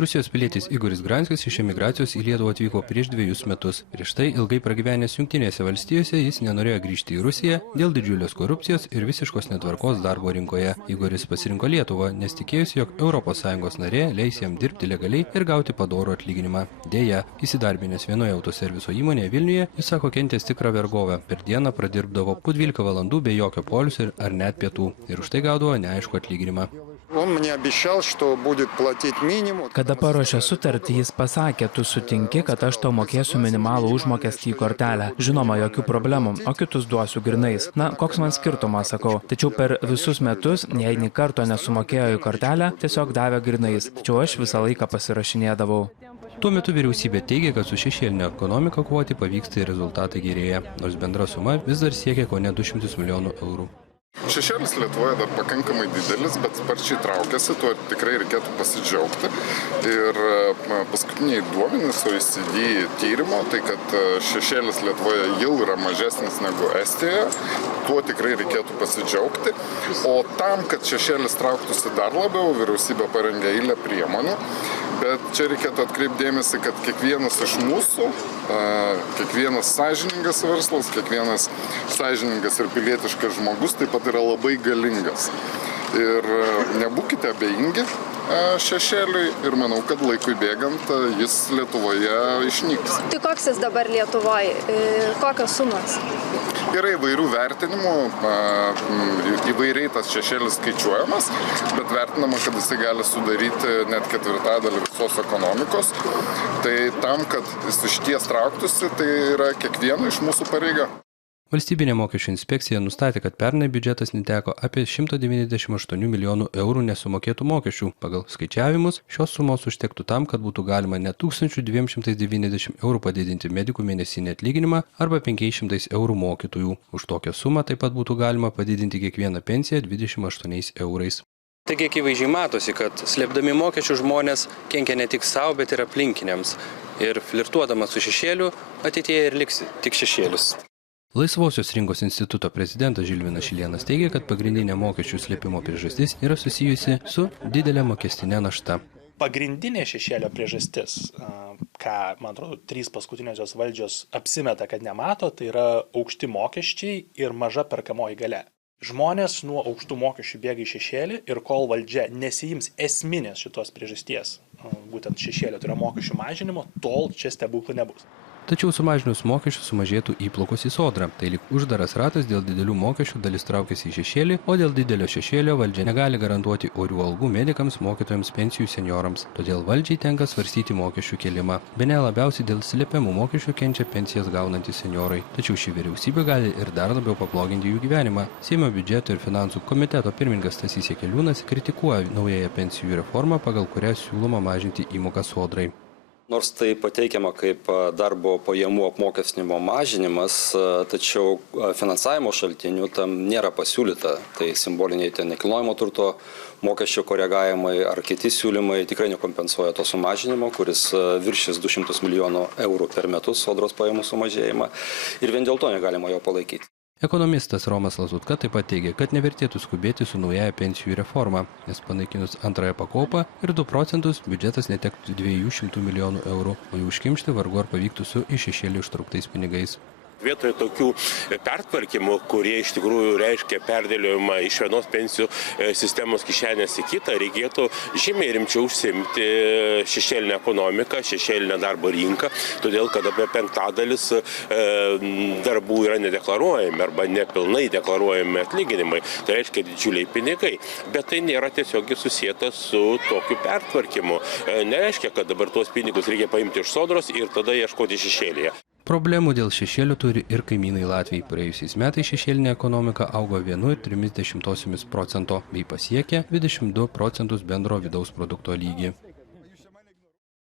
Rusijos pilietis Igoris Granskis iš emigracijos į Lietuvą atvyko prieš 2 metus. Prieš tai ilgai pragyvenęs Jungtinėse valstijose jis nenorėjo grįžti į Rusiją dėl didžiulės korupcijos ir visiškos netvarkos darbo rinkoje. Igoris pasirinko Lietuvą, nes tikėjosi, jog ES narė leis jam dirbti legaliai ir gauti padorų atlyginimą. Deja, įsidarbinęs vienoje autoserviso įmonėje Vilniuje, jis sako kentęs tikrą vergovę. Per dieną pradirbdavo po 12 valandų be jokio poilsio ar net pietų ir už tai gaudavo neaišku atlyginimą. Kada paruošė sutartį, jis pasakė, tu sutinki, kad aš tau mokėsiu minimalų užmokestį į kortelę. Žinoma, jokių problemų, o kitus duosiu grinais. Na, koks man skirtumas, sakau. Tačiau per visus metus, jei nė karto nesumokėjo į kortelę, tiesiog davė grinais. Tačiau aš visą laiką pasirašinėdavau. Tuo metu vyriausybė teigia, kad su šešėlinė ekonomika kovoti pavyksta ir rezultatai gerėja, nors bendra suma vis dar siekia kone 200 milijonų eurų. Šešėlis Lietuvoje dar pakankamai didelis, bet sparčiai traukiasi, tuo tikrai reikėtų pasidžiaugti. Ir paskutiniai duomenys OECD tyrimo, tai kad šešėlis Lietuvoje jau yra mažesnis negu Estijoje, tuo tikrai reikėtų pasidžiaugti. O tam, kad šešėlis trauktųsi dar labiau, vyriausybė parengė eilę priemonių. Bet čia reikėtų atkreipdėmėsi, kad kiekvienas iš mūsų, kiekvienas sąžiningas verslas, kiekvienas sąžiningas ir pilietiškas žmogus taip pat yra labai galingas. Ir nebūkite abejingi šešėliui ir manau, kad laikui bėgant jis Lietuvoje išnyks. Tai koks jis dabar Lietuvoje? Kokios sumos? Yra įvairių vertinimų, įvairiai tas šešėlis skaičiuojamas, bet vertinama, kad jisai gali sudaryti net 1/4 visos ekonomikos. Tai tam, kad jis išties trauktųsi, tai yra kiekvieno iš mūsų pareiga. Valstybinė mokesčių inspekcija nustatė, kad pernai biudžetas neteko apie 198 milijonų eurų nesumokėtų mokesčių. Pagal skaičiavimus, šios sumos užtektų tam, kad būtų galima net 1290 eurų padidinti medikų mėnesinį atlyginimą arba 500 eurų mokytojų. Už tokią sumą taip pat būtų galima padidinti kiekvieną pensiją 28 eurais. Taigi akivaizdžiai matosi, kad slėpdami mokesčių žmonės kenkia ne tik savo, bet ir aplinkiniams. Ir flirtuodamas su šešėliu, ateityje ir liksi tik šešėlis. Laisvosios rinkos instituto prezidentas Žilvinas Šilėnas teigia, kad pagrindinė mokesčių slėpimo priežastis yra susijusi su didelė mokestinė našta. Pagrindinė šešėlio priežastis, ką, man atrodo, 3 paskutiniosios valdžios apsimeta, kad nemato, tai yra aukšti mokesčiai ir maža perkamoji galia. Žmonės nuo aukštų mokesčių bėga į šešėlį ir kol valdžia nesiims esminės šitos priežasties, būtent šešėlio, tai yra mokesčių mažinimo, tol čia stebuklų nebus. Tačiau sumažinus mokesčius sumažėtų įplaukos į sodrą. Tai lyg uždaras ratas, dėl didelių mokesčių dalis traukiasi į šešėlį, o dėl didelio šešėlio valdžia negali garantuoti orių algų medikams, mokytojams, pensijų senjorams. Todėl valdžiai tenka svarstyti mokesčių kėlimą. Bene labiausiai dėl slėpiamų mokesčių kenčia pensijas gaunantys senjorai. Tačiau ši vyriausybė gali ir dar labiau paploginti jų gyvenimą. Seimo biudžeto ir finansų komiteto pirmininkas Stasys Jakeliūnas kritikuoja naująją pensijų reformą, pagal kurią siūloma mažinti įmoką sodrai. Nors tai pateikiama kaip darbo pajamų apmokestinimo mažinimas, tačiau finansavimo šaltinių tam nėra pasiūlyta. Tai simboliniai nekilnojamo turto mokesčio koregavimai ar kiti siūlymai tikrai nekompensuoja to sumažinimo, kuris viršys 200 milijonų eurų per metus sodros pajamų sumažėjimą ir vien dėl to negalima jo palaikyti. Ekonomistas Romas Lazutka taip pat teigia, kad nevertėtų skubėti su naujaja pensijų reforma, nes panaikinus antrąją pakopą ir 2 procentus biudžetas netektų 200 milijonų eurų, o jų užkimšti vargu ar pavyktų su iš šešėlį ištrauktais pinigais. Vietoje tokių pertvarkymų, kurie iš tikrųjų reiškia perdėliojimą iš vienos pensijų sistemos kišenės į kitą, reikėtų žymiai rimčiau užsiimti šešėlinę ekonomiką, šešėlinę darbo rinką, todėl kad apie 1/5 darbų yra nedeklaruojami arba nepilnai deklaruojami atlyginimai. Tai reiškia didžiuliai pinigai, bet tai nėra tiesiog susijęta su tokiu pertvarkymu. Nereiškia, kad dabar tuos pinigus reikia paimti iš sodros ir tada ieškoti šešėlyje. Problemų dėl šešėlių turi ir kaimynai Latvijai. Praėjusiais metais šešėlinė ekonomika augo 1,3% bei pasiekė 22% bendro vidaus produkto lygį.